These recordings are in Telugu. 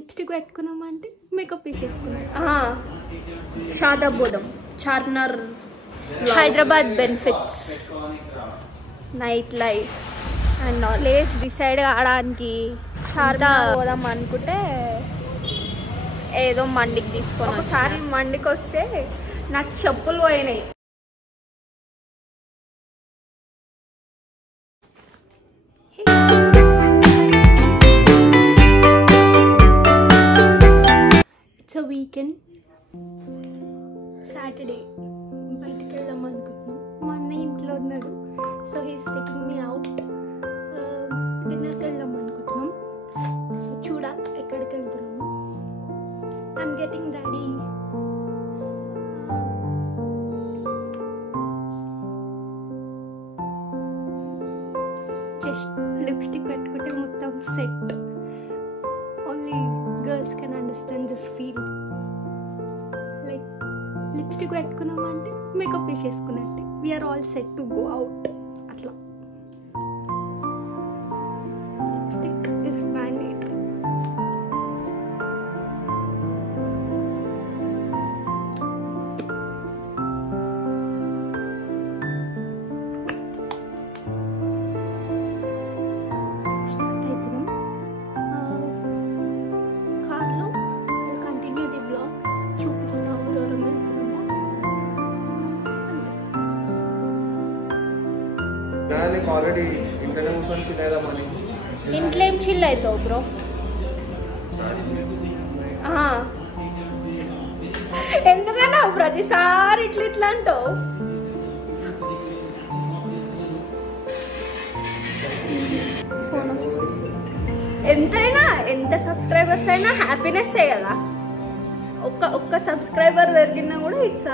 లిప్స్టిక్ పెట్టుకున్నామంటే మేకప్ వేసేసుకున్నాం. షాదాబోదం Charminar Hyderabad benefits night life and place decide కావడానికి చార్మినార్ పోదాం అనుకుంటే ఏదో మండికి తీసుకొని ఒకసారి మండికి వస్తే నాకు చెప్పులు పోయినాయి. ఇట్స్ అ వీకెండ్ సాటర్డే బయటికి వెళ్దాం అనుకుంటున్నాం. మా అన్నయ్య ఇంట్లో ఉన్నాడు, so he's taking me out. డిన్నర్కి వెళ్దాం అనుకుంటున్నాం. సో చూడాలి ఎక్కడికి వెళ్తున్నాము. I am getting ready. Just lipstick పెట్టుకుంటే మొత్తం set. Only girls can understand this feel. Like lipstick పెట్టుకున్నామంటే మేకప్ వేసేసుకున్నట్టే. We are all set to go out. అట్లా లిప్స్టిక్ ఇస్ మ్యాండేటరీ. స్టార్ట్ అవుతున్నాం. కార్లో కంటిన్యూ ది బ్లాగ్ చూపిస్తాము. దూరం వెళ్తున్నాము. ఆల్రెడీ ఇంటనే కూర్చొని చిల్లేదామని. ఇంట్లో ఏం చిల్ అవుతావు బ్రో? ఎందుకన్నా ప్రతిసారి ఇట్లా ఇట్లా అంటావు? ఫోన్ ఎంతైనా ఎంత సబ్స్క్రైబర్స్ అయినా హ్యాపీనెస్ కదా. ఒక్క సబ్స్క్రైబర్ పెరిగినా కూడా ఇట్స్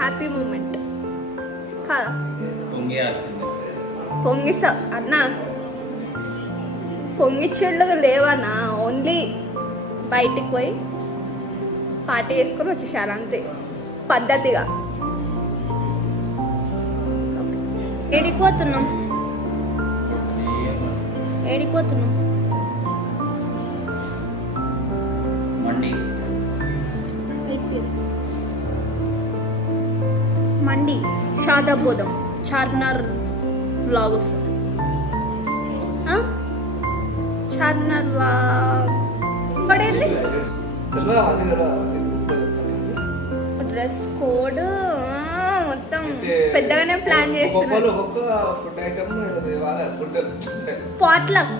హ్యాపీ మూమెంట్ కదా. పొంగిసా అన్నా, పొంగిచ్చేళ్ళు లేవన్నా. ఓన్లీ బయటికి పోయి పార్టీ చేసుకొని వచ్చేసారు అంతే పద్ధతిగా. ఏడిపోతున్నాం మండి షాదాబోదం చార్మినార్ వ్లాగ్ వస్తుంది. చార్మినార్ వ్లాగ్ పడేది. డ్రెస్ కోడ్ మొత్తం పెద్దగానే ప్లాన్ చేస్తున్నారు. Potluck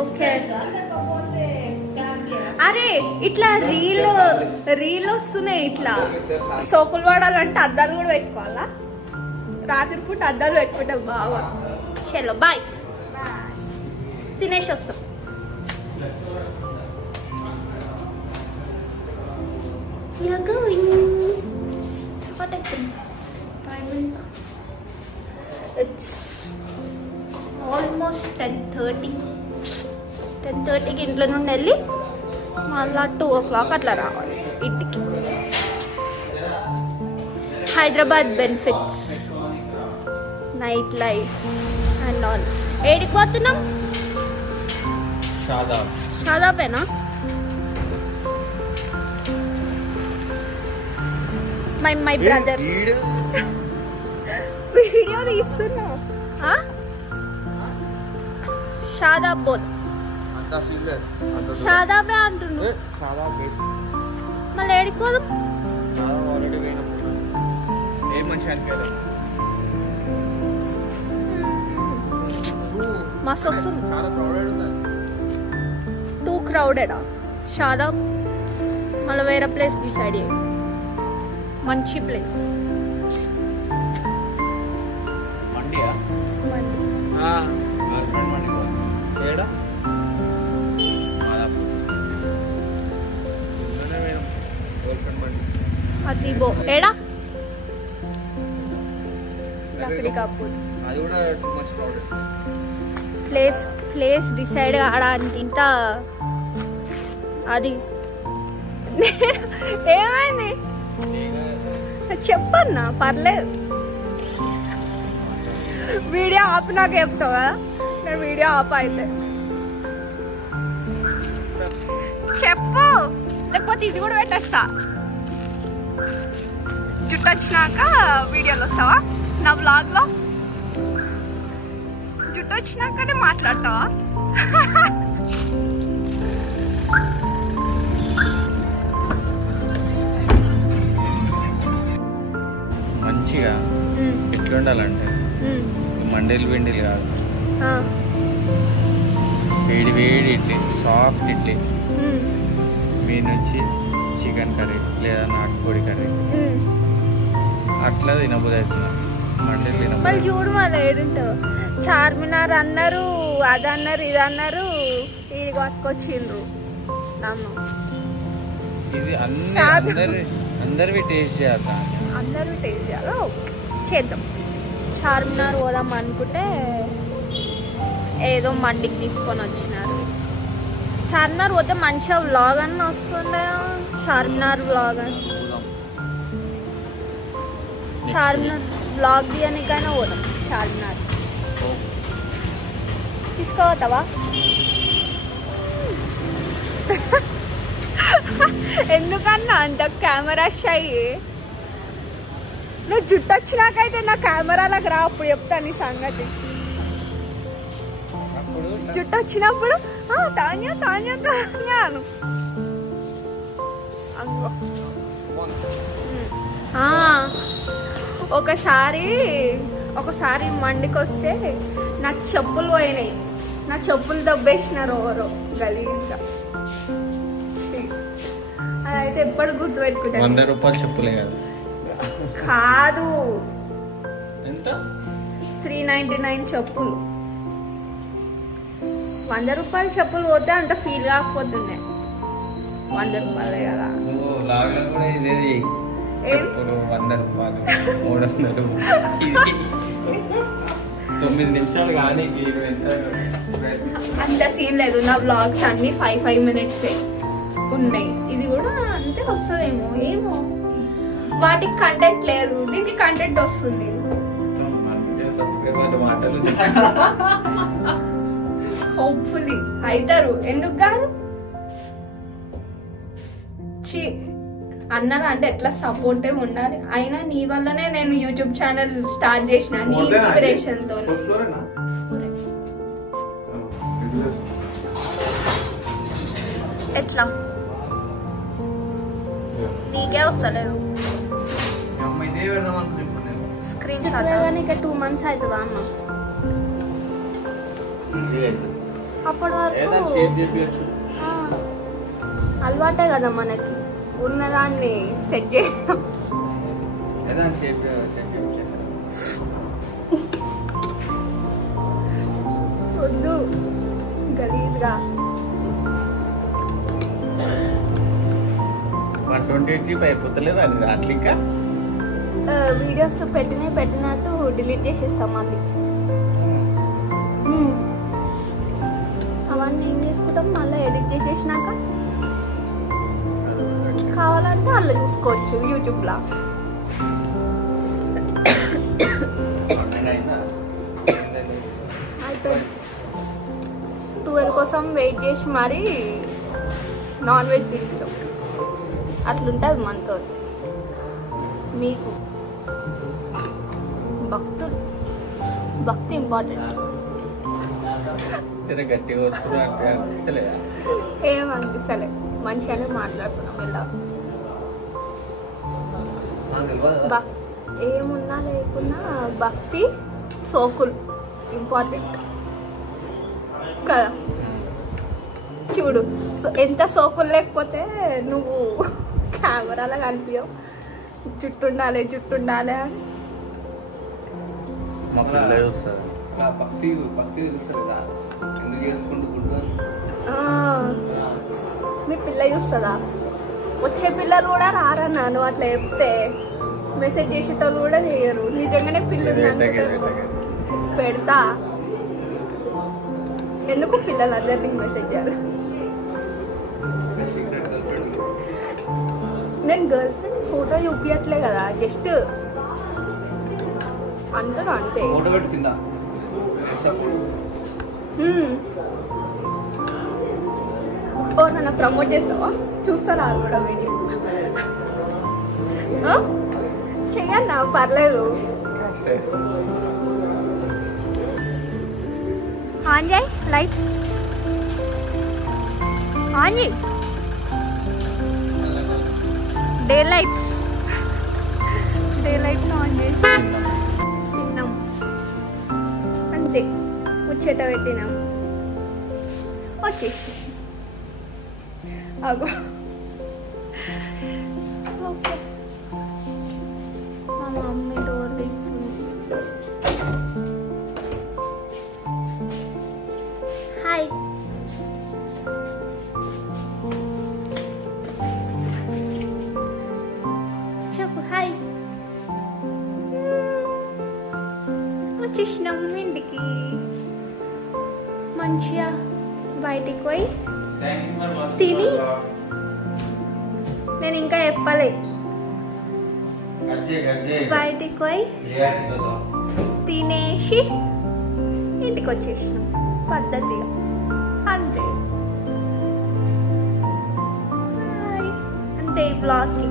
okay. అరే ఇట్లా రీల్ వస్తున్నాయి. ఇట్లా సోకులు వాడాలంటే అద్దాలు కూడా పెట్టుకోవాలా? రాత్రిపూట అద్దాలు పెట్టుకుంటాం బాగా. చలో బాయ్, తినేసి వస్తాం. ఇట్స్ ఆల్మోస్ట్ 10:30కి ఇంట్లో నుండి వెళ్ళి మళ్ళా 2 o'clock అట్లా రావాలి ఇంటికి. Hyderabad benefits night life and all. ఏడిపోతున్నాం? షాదాబేనా? మై బ్రదర్ వీడియో తీస్తున్నా. షాదాబోద్ షాదాబే అంటుండు. మళ్ళీ ఏడిపోదాం? మస్తు వస్తుంది. టూ క్రౌడెడా? షాదాబ్ మళ్ళీ వేరే ప్లేస్ డిసైడ్ చేయండి. మంచి ప్లేస్. అతిబో ఏడా? ప్లేస్ డిసైడ్ కావడానికి ఇంత అది ఏమైంది చెప్పన్నా? పర్లేదు. వీడియో ఆపినాక చెప్తావు కదా. నేను వీడియో ఆప అయితే చెప్పు, లేకపోతే ఇది కూడా పెట్టేస్తా. జుట్టు వచ్చినాక వీడియోలు వస్తావా నా వ్లాగ్ లో? జుట్టు వచ్చినాకనే మాట్లాడతావా? మంచిగా ఎట్లుండాలంటే మండీలు పిండిలు కాదు, వేడి వేడి ఇడ్లీ, సాఫ్ట్ ఇడ్లీ మీ నుంచి చికెన్ కర్రీ లేదా నాటుకోడి కర్రీ అట్లా తినబుద్ధి అవుతుంది. మండీలు తినబుద్ధి చూడు మళ్ళీ ఏడుంటావు. చార్మినార్ అన్నారు, అది అన్నారు, ఇది అన్నారు, ఇది కొట్టుకొచ్చిండ్రు నన్ను. ఇది అందరివి టేస్ట్ చేద్దాం, అందరూ టేస్ట్ చేయాలో చేద్దాం. చార్మినార్ పోదాం అనుకుంటే ఏదో మండికి తీసుకొని వచ్చినారు. చార్మినార్ పోతే మంచిగా వ్లాగ్ అన్న వస్తుండే. చార్మినార్ వ్లాగ్ అని చార్మినార్ వ్లాగ్ తీయనికైనా పోదాం. చార్మినార్ తీసుకోవతావా? ఎందుకన్నా అంట కెమెరా షై. నువ్వు జుట్టు వచ్చినాకైతే నా కెమెరాలకు రా, అప్పుడు చెప్తాను నీ సంగతి. జుట్టు వచ్చినప్పుడు తాన్యా తాన్యా తాన్యా అను. ఒకసారి మండికి వస్తే నాకు చెప్పులు పోయినాయి. నా చెప్పులు దబ్బేసినారు ఎవరో గలీజ్గా. అదైతే ఎప్పుడు గుర్తుపెట్టుకుంటాను. 100 రూపాయలు చెప్పులే కదా? కాదు, ఎంత? 399 చెప్పులు. 100 రూపాయల చెప్పులు పోతే అంత ఫీల్ కాకపోతుండే. 100 రూపాయలే కదా. 100 రూపాయలు 300 9 నిమిషాలు కానీ అంత సీన్ లేదు. నా బ్లాగ్స్ అన్ని 5 minutes ఉన్నాయి. ఇది కూడా అంతే వస్తుందేమో, ఏమో. వాటికి కంటెంట్ లేదు, దీనికి కంటెంట్ వస్తుంది. హోప్ఫుల్లీ అవుతారు. ఎందుకు గారు అన్నారా అంటే ఎట్లా సపోర్టివ్ ఉండాలి. అయినా నీ వల్లనే నేను యూట్యూబ్ ఛానల్ స్టార్ట్ చేసిన, నీ ఇన్స్పిరేషన్ తో. ఎట్లా నీకే వస్తలేదు స్క్రీన్ షాట్? ఇంకా 2 months అవుతుందా అన్న? అప్పటి వరకు అలవాటే కదా మనకి, ఉన్నదాన్ని సెట్ చేయడం. వద్దు గలీజ్గా. 128 GB అయిపోతలేదా అట్లా? ఇంకా వీడియోస్ పెట్టినట్టు డిలీట్ చేసేస్తాం మళ్ళీ. అవన్నీ ఏం చేసుకుంటాం, మళ్ళీ ఎడిట్ చేసేసినాక కావాలంటే అలా చూసుకోవచ్చు యూట్యూబ్లో. అయిపోయింది. 12 కోసం వెయిట్ చేసి మరీ నాన్ వెజ్ తింటాం. అట్లుంటుంది మనతో. మీకు భక్తి ఇంపార్టెంట్. గట్టిగా వస్తుంది అనిపిస్తలేదా? ఏమనిపిస్తలే, మంచిగానే మాట్లాడుతున్నాం. ఇలా ఏమున్నా లేకున్నా భక్తి సోకుల్ ఇంపార్టెంట్ కదా. చూడు ఎంత సోకులు లేకపోతే నువ్వు కెమెరాలో కనిపించవు. జుట్టు ఉండాలి అని మీ పిల్ల చూస్తుందా? వచ్చే పిల్లలు కూడా రారన్నా నువ్వు అట్లా చెప్తే. మెసేజ్ చేసేటోళ్ళు కూడా చేయరు. నిజంగానే పిల్ల పెడతా. ఎందుకు పిల్లలందరినీ మెసేజ్ చేయాలి? నేను గర్ల్ ఫ్రెండ్ ఫోటో చూపించట్లే కదా, జస్ట్ అంటారు అంతే. ఓ నన్ను ప్రమోట్ చేస్తావా? చూస్తారా కూడా వీడియో? చెయ్యన్నా పర్లేదు. ఆన్ చేయి లైట్, ఆన్ చేయి డే లైట్స్ ఆన్ చేయి. తిన్నాం అంతే, ముచ్చట పెట్టినాం, వచ్చేసి అగో. ఓకే, మా మమ్మీ డోర్ తీస్తుంది. హాయ్, చెప్పు హాయ్. వచ్చేసినాం ఇంటికి. మంచిగా బయటికి పోయి తిని, నేను ఇంకా చెప్పలే, బయటికి పోయి తినేసి ఇంటికి వచ్చేసినాం పద్ధతిగా, అంతే అంతే ఈ బ్లాగ్కి.